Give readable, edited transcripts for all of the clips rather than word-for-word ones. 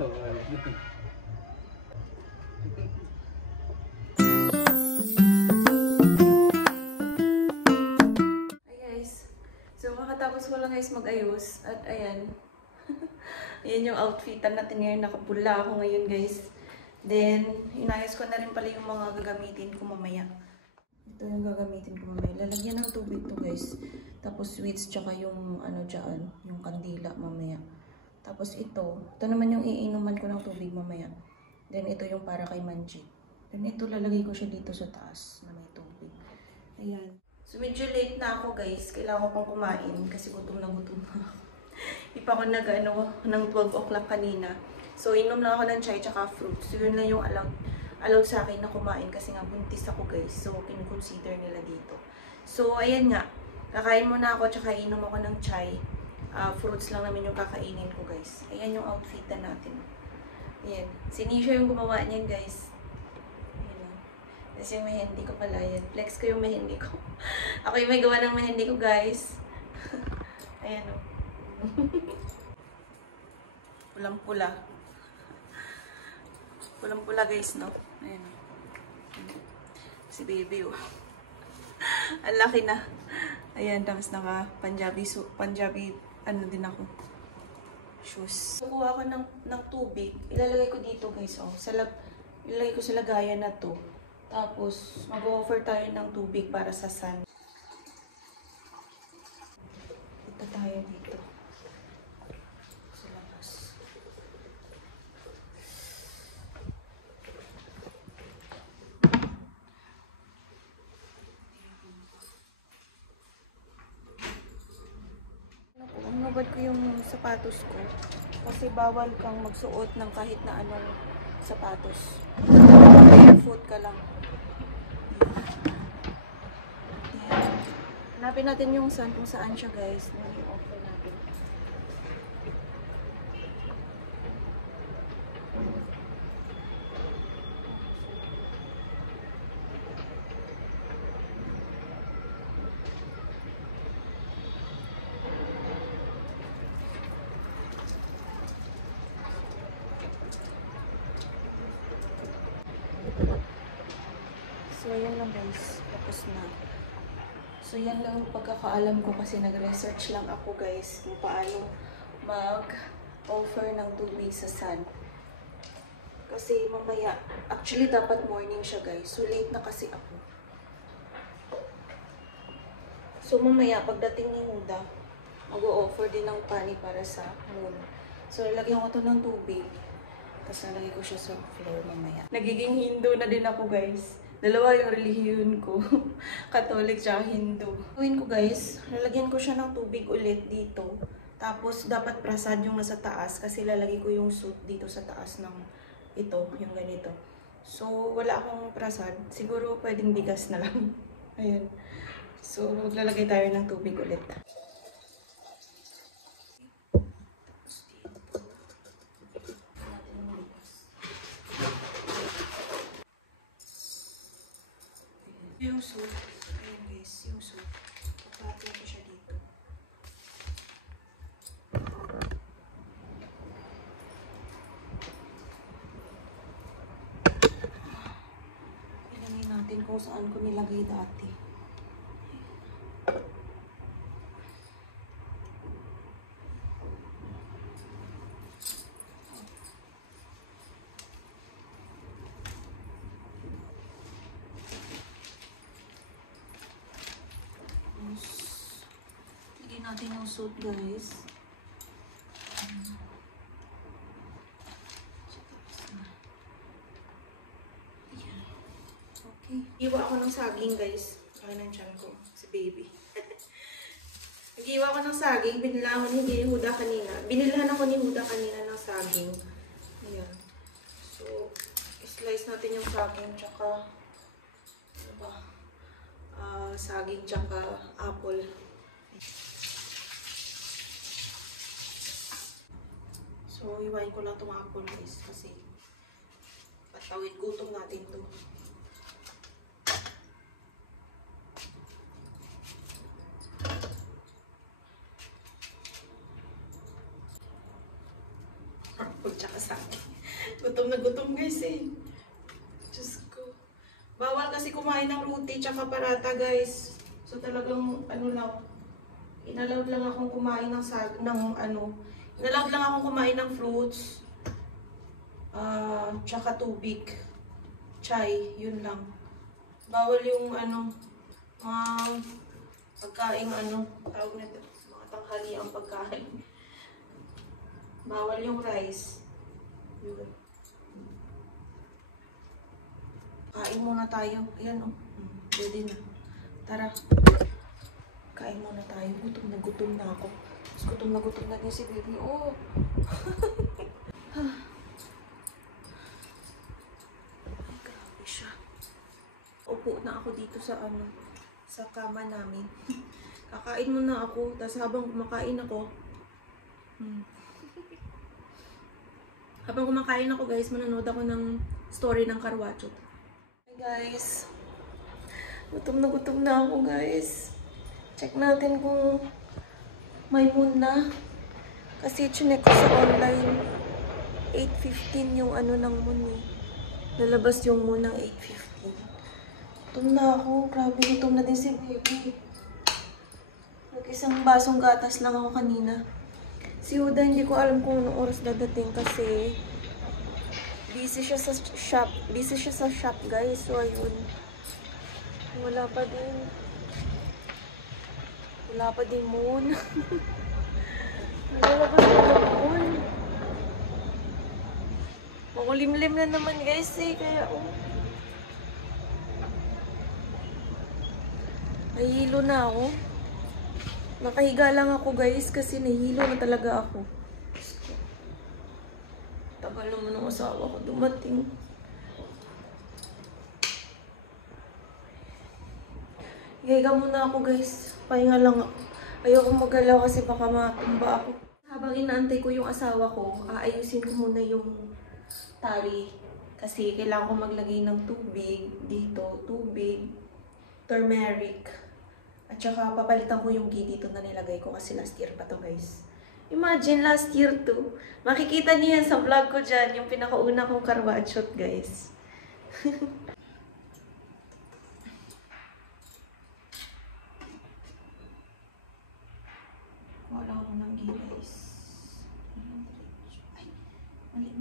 So, makatapos ko lang guys mag-ayos. At ayan. Ayan yung outfitan natin ngayon. Nakapula ako ngayon guys. Then, inayos ko na rin pala yung mga gagamitin ko mamaya. Ito yung gagamitin ko mamaya. Lalagyan ng tubig to guys. Tapos sweets tsaka yung ano dyan. Yung kandila mamaya. Tapos ito naman yung iinuman ko ng tubig mamaya. Then ito yung para kay Manjit. Then ito lalagay ko siya dito sa taas na may tubig. Ayan. So, medyo late na ako guys. Kailangan ko pang kumain kasi gutom na gutom na. Di pa ako nag-ano ng 12 o'clock kanina. So, inom lang ako ng chai tsaka fruits. So, yun lang yung allowed sa akin na kumain kasi nga buntis ako guys. So, kinukonsider nila dito. So, ayan nga. Kakain muna ako tsaka inom ako ng chai. Fruits lang naman yung kakainin ko guys. Ayan yung outfitan natin. Ayan. Si Nisha yung gumawa niyan guys. Kasi yung mehendi ko pala yan. Flex ko yung mehendi ko. Ako yung may gawa ng mehendi ko, guys. Ayan o. Pulang-pula. Pulang-pula, guys, no? Ayan o. Si baby o. Ang laki na. Ayan, tapos naka Punjabi, ano din ako. Shoes. Kukuha ako ng tubig. Ilalagay ko dito, guys, o. Ilalagay ko sa lagayan na to. Tapos, mag-offer tayo ng tubig para sa sun. Ito tayo dito. Sa labas. Nabad ko yung sapatos ko. Kasi bawal kang magsuot ng kahit na anong sapatos. Barefoot ka lang. Hanapin natin yung sun kung saan siya guys. I-offer natin. So, ayan lang guys. Tapos na. So, yan lang yung pagkakaalam ko kasi nag-research lang ako guys kung paano mag-offer ng tubig sa sun. Kasi mamaya, actually dapat morning siya guys. So, late na kasi ako. So, mamaya, pagdating ni Huda, mag-o-offer din ng pani para sa moon. So, lalagyan ko to ng tubig. Tapos, nalagay ko siya sa floor mamaya. Nagiging Hindu na din ako guys. Dalawa yung relihiyon ko. Catholic tsaka Hindu. Gawin ko guys, lalagyan ko siya ng tubig ulit dito. Tapos dapat prasad yung nasa taas kasi lalagay ko yung soup dito sa taas ng ito, yung ganito. So wala akong prasad. Siguro pwedeng bigas na lang. Ayan. So lalagay tayo ng tubig ulit. Yung soup, ayun guys, yung soup. Papatay ko siya dito. Ilagay natin kung saan ko nilagay dati. Lagyan natin yung soup guys. Okay. Iwa ako ng saging guys. Kaya ng tiyan ko. Si baby. Nag-iwa ako ng saging. Binilhan ako ni Huda kanina. Binilhan ako ni Huda kanina ng saging. Ayan. So, slice natin yung saging tsaka ano ba? Saging tsaka apple. So, iwain ko lang itong apple guys kasi patawid gutom natin to. Apple tsaka saging. Gutom na gutom guys eh. Diyos ko. Bawal kasi kumain ng roti tsaka parata guys. So talagang ano lang. Inallowed lang akong kumain inallowed lang akong kumain ng fruits. Tsaka tubig. Chai, yun lang. Bawal yung pagkain tawag nito, mga tanghali ang pagkain. Bawal yung rice. Yun. Kain muna tayo. Ayan pwede na. Tara. Kain muna tayo. Gutom na ako. Mas gutom na din si baby. Oh. Grabe siya. Upo na ako dito sa kama namin. Kakain muna ako. Tapos habang kumakain ako, guys, manonood ako ng story ng Carwachot. Hey guys. Gutom na ako guys. Check natin kung may moon na. Kasi chinek ko sa online. 8:15 yung ng moon eh. Lalabas yung moon ng 8:15. Gutom na ako. Grabe, gutom na din si baby. Nag-isang basong gatas lang ako kanina. Si Huda, hindi ko alam kung anong oras dadating kasi busy siya sa shop, guys. So, ayun. Wala pa din moon. Nalalabas yung moon. Makulimlim na naman, guys, eh. Kaya, nahihilo na ako. Nakahiga lang ako, guys, kasi nahihilo na talaga ako. Tagal naman ng asawa ko dumating. Higa muna ako, guys. Pahinga lang ako. Ayoko magalaw kasi baka matumba ako. Habang inaantay ko yung asawa ko, aayusin ko muna yung tali. Kasi kailangan ko maglagay ng tubig dito. Tubig, turmeric. At saka papalitan ko yung ghee dito na nilagay ko kasi last year pa to, guys. Imagine, last year to. Makikita niyo yan sa vlog ko dyan, yung pinakauna kong Carwachot, guys. Wala ko ng ghee, guys. Ay, mali.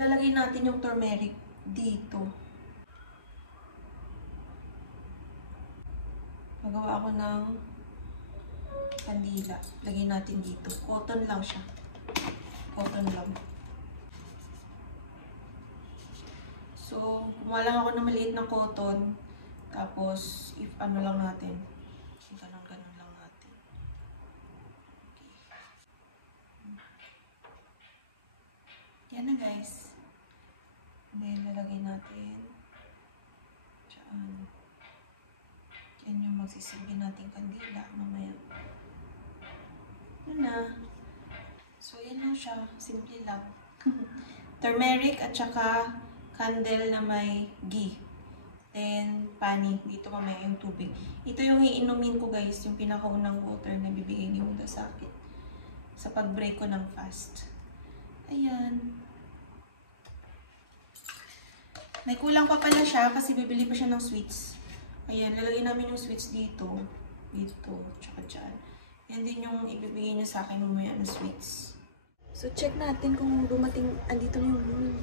Lalagay natin yung turmeric dito. Magawa ako ng kandila. Lagay natin dito. Cotton lang siya. Cotton lang. So, kumuha lang ako ng maliit na cotton. Tapos, lang natin. Ganun lang natin. Yan na, guys. Then, lalagay natin. Diyan. Yan yung magsisilbi natin kandila mamaya. Yan na. So, yan lang siya. Simple lang. Turmeric at saka candle na may ghee. Then, pani. Dito mamaya yung tubig. Ito yung iinumin ko, guys. Yung pinakaunang water na bibigay ni Huda sa akin. Sa pag-break ko ng fast. Ayan. May kulang pa pala siya kasi bibili pa siya ng sweets. Ayan, lalagay namin yung sweets dito. Dito, tsaka dyan. Yan din yung ibibigay niya sa akin mamaya ng sweets. So, check natin kung dumating. Andito na yung moon.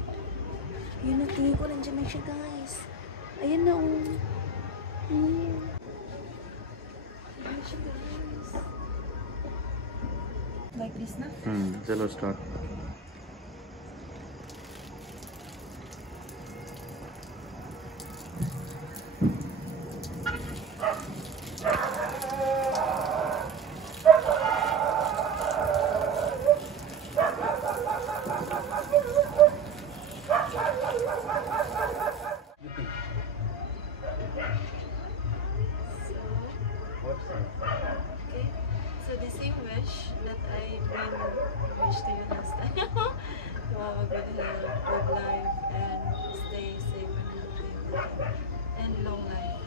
Ayan, natingin ko. Nandiyan na siya, guys. Ayan na, Ayan na siya, guys. Like this na? Chalo, start. Okay, so the same wish that I wished to you last time. To have a good health, good life, and stay safe and healthy. And long life.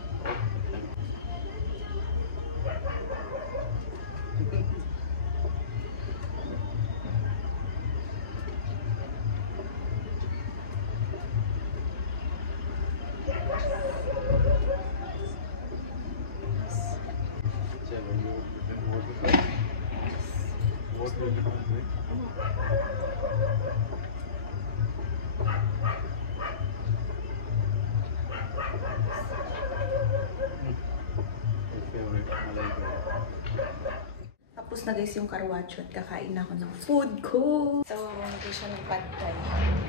Tapos na guys yung carwacho at kakain na ako ng food ko. So, hindi siya ng pad thai.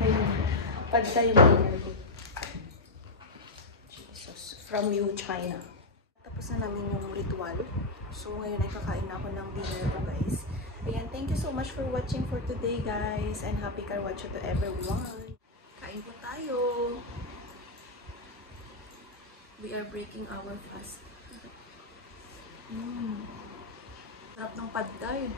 Ayun. Pad thai yung dinner ko. Jesus. From you, China. Tapos na namin yung ritual. So, ngayon ay kakain na ako ng dinner ko guys. Ayan, thank you so much for watching for today guys. And happy carwacho to everyone. Kain po tayo. We are breaking our fast. Sarap ng pad thai.